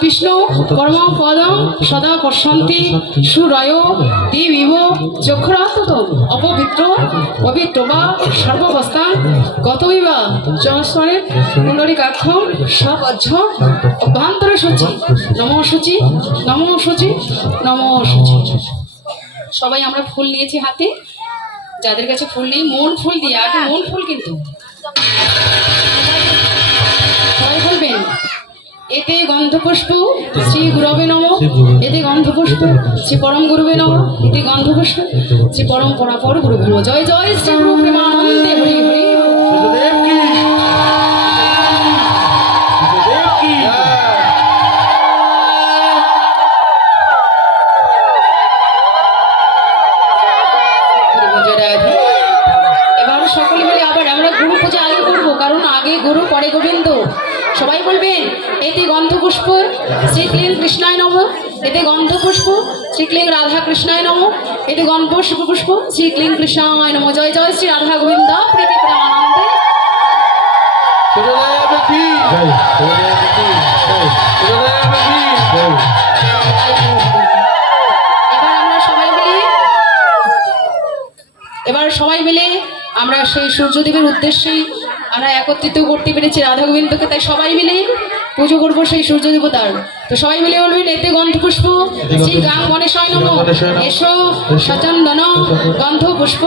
কৃষ্ণ কর্ম পদম সদা পশ্যন্তি সুরয় দেবীব চক্ষুরাত্মত অপবিত্র পবিত্র বা সর্বাবস্থা গতবিবা জনস্বরে কুণ্ডলিকাক্ষ সবজ্জ অভ্যন্তরে সূচি নমো সূচি নমো সূচি নমো সূচি। সবাই আমরা ফুল নিয়েছি হাতে, যাদের কাছে ফুল নেই মন ফুল দিয়ে, আগে মন ফুল কিন্তু সবাই বলবেন এতে গন্ধপুষ্প শ্রী গুরবে নমঃ, এতে গন্ধপুষ্প শ্রী পরম গুরুবে নমঃ, এতে গন্ধপুষ্প শ্রী পরম পরাপর গুরুবে নমঃ। জয় জয় শ্রী গুরু প্রেমানন্দে হরি হরি। এবার সকলে মিলে আবার আমরা গুরু পূজা আগে করবো, কারণ আগে গুরু পরে গোবিন্দ। সবাই বলবেন এতে গন্ধপুষ্প শ্রীক্লিং কৃষ্ণায় নমঃ, এতে গন্ধপুষ্প শ্রীক্লিং রাধা কৃষ্ণায় নমঃ, এতে গন্ধপুষ্প পুষ্প শ্রীক্লিং কৃষ্ণায় নমঃ। জয় জয় শ্রী রাধা গোবিন্দ প্রীতি প্রেমানন্দে। এবার সবাই মিলে আমরা সেই সূর্যদেবের উদ্দেশ্যেই আমরা একত্রিত করতে পেরেছি রাধা গোবিন্দকে, তাই সবাই মিলে পুজো করবো সেই সূর্য দেবতার। তো সবাই মিলে বলবেন এতে গন্ধপুষ্প শ্রী গাং গণেশায় নমঃ, এসো সচন্দন গন্ধ পুষ্প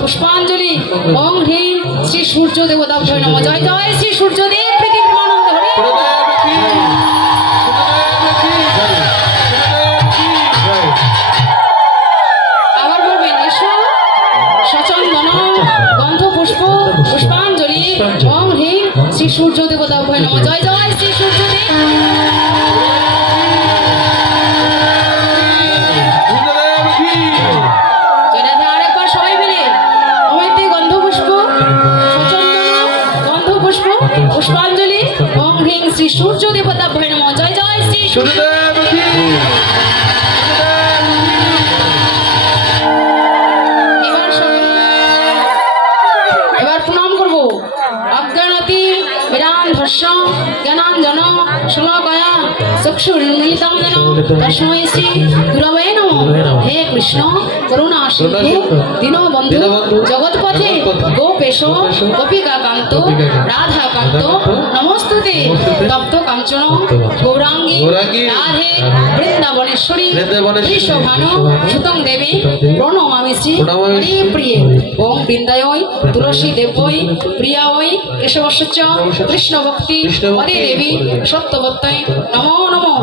পুষ্পাঞ্জলি ওং হ্রিং শ্রী সূর্য দেবতাভ্যয় নমঃ। জয় জয় শ্রী সূর্যদেব প্রীতি প্রেমানন্দে হরি। আবার বলবেন এসো সচন্দন গন্ধ পুষ্প পুষ্পাঞ্জলি ওং হ্রিং শ্রী সূর্য দেবতাভ্যয় নমঃ। জয় জয় শ্রী সূর্যদেব। আরেকবার সবাই মিলে অমিতে গন্ধ পুষ্প সচন্দন গন্ধ পুষ্প পুষ্পাঞ্জলি ওং হ্রিং শ্রী সূর্য দেবতাভ্যয় নমঃ। জয় জয় শ্রী সূর্যদেব। এবার প্রণাম করবো অজ্ঞানতি বিরাম ধর্ষ জ্ঞানাঞ্জন শলাকয়া চক্ষুর্মিলিতং যেন তস্मै শ্রী গুরবে নমঃ। হে কৃষ্ণ করুণা সিন্ধু দীনবন্ধু জগৎপথে গোপেশ গোপিকাকান্ত রাধাকান্ত নমস্তুতে তপ্ত কাঞ্চন গৌরাঙ্গী রাধে বৃন্দাবনেশ্বরী বৃষভানু সুতং দেবী প্রণমামি শ্রী হরিপ্রিয়ে। ওম বৃন্দায় তুলসী দেবৈ প্রিয়ায় কেশবস্য কৃষ্ণ ভক্তি হরে দেবী সত্যবত্তৈ নমো নমঃ।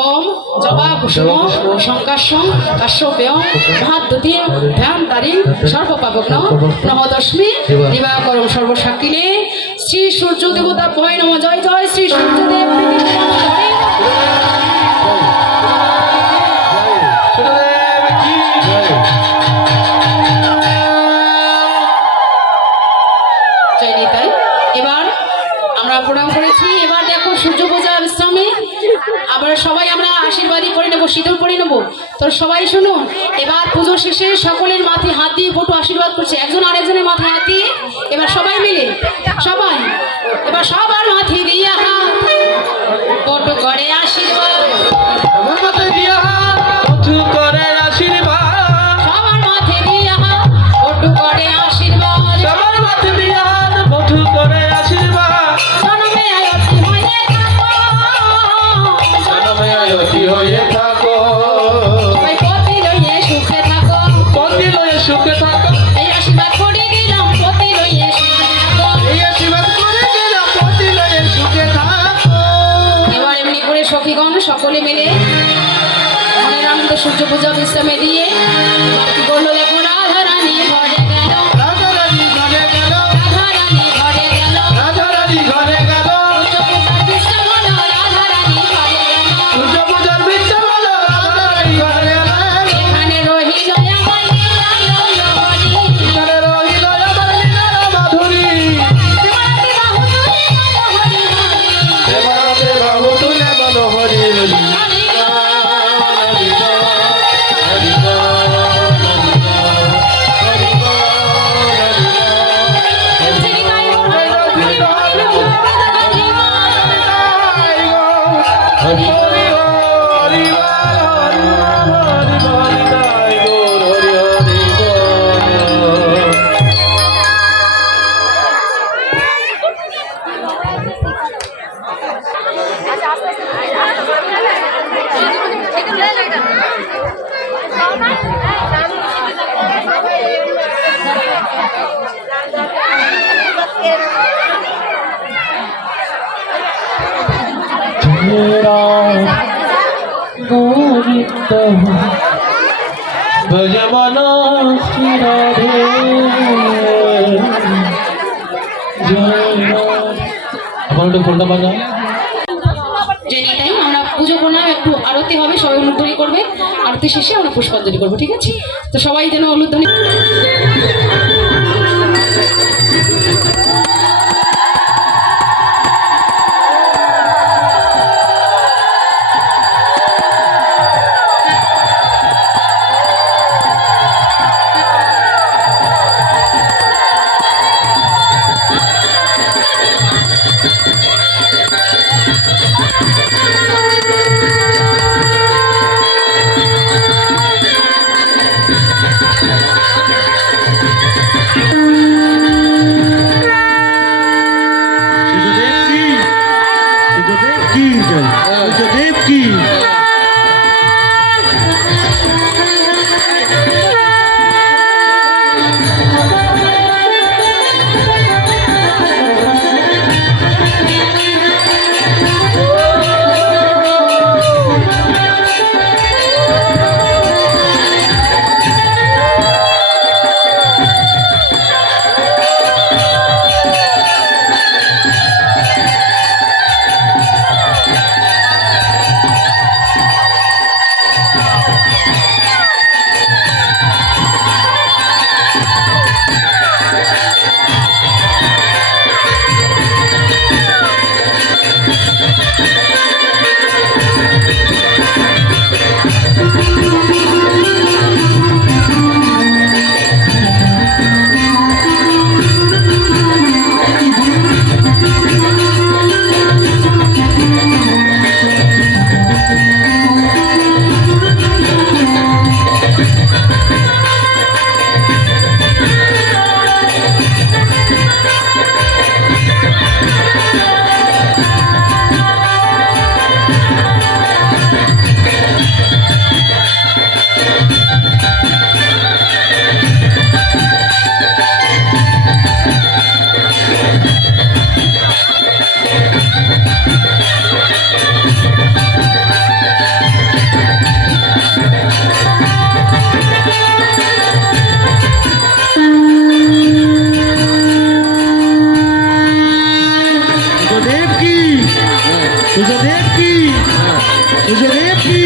ওম জবা কুসুম শঙ্কাশং কাশ্যপেয় মহাদ্যুতি ধ্যানতারি সর্বপাবগ্ন নমঃ-তস্মৈ দিবাকরং সর্বসাক্ষিণে শ্রী সূর্য দেবতাভ্যয় নমঃ। জয় জয় শ্রী সূর্যদেব প্রীতি প্রেমানন্দে। এবার আমরা প্রণাম করেছি, এবার দেখো সূর্য পূজা বিশ্রামে আবার সবাই আমরা আশীর্বাদই করে নেবো, সিঁদুর পরে নেবো। তো সবাই শুনুন, এবার পুজো শেষে সকলের মাথায় হাত দিয়ে বটু আশীর্বাদ করছে, একজন আরেকজনের মাথায় হাত দিয়ে এবার সবাই মিলে সবাই এবার সবার মাথায় দিয়ে হাত বটু করে আশীর্বাদ, সবার মাথায় দিয়ে হাত বটু করে আশীর্বাদ, সবার মাথায় দিয়ে হাত বটু করে আশীর্বাদ, সবার মাথায় দিয়ে হাত বটু করে আশীর্বাদ। জনমে আয়তি হয়ে থাকো, জনমে আয়তি হয়ে থাকো, সবাই পতি লইয়ে সুখে থাকো, পতি লইয়ে সুখে থাকো। এই আশীর্বাদ করে দিলাম পতি লইয়ে সুখে থাকো, এই আশীর্বাদ করে দিলাম পতি লইয়ে সুখে থাকো। এবার এমনি করে সখীগণ সকলে মিলে মনের আনন্দ সূর্য পূজা বিশ্রামে দিয়ে কি বললো দেখো রাধা রানী ঘরে গেল, রাধা রানী ঘরে গেল, রাধা রানী ঘরে গেল, রাধা রানী ঘরে গেল, সূর্য পূজার বিশ্রাম হলো রাধা রানী ঘরে গেল, সূর্য পূজার বিশ্রাম হলো রাধা রানী ঘরে গেল। এখানে রহিল আমার লীলার মাধুরী, এখানে রহিল আমার লীলার মাধুরী, দেবাতে বাহু তুলে বলো হরি হরি, দেবাতে বাহু তুলে বলো হরি হরি। হরি হরি হরি ভজমনা শ্রী রাধে এখন একটু ফোনটা বাজা যে টাইম আমরা পুজো করলাম, একটু আরতি হবে, সবাই উলুধ্বনি করবে, আরতি শেষে আমরা পুষ্পাঞ্জলি করবো, ঠিক আছে? তো সবাই যেন উলুধ্বনি। देव की देव की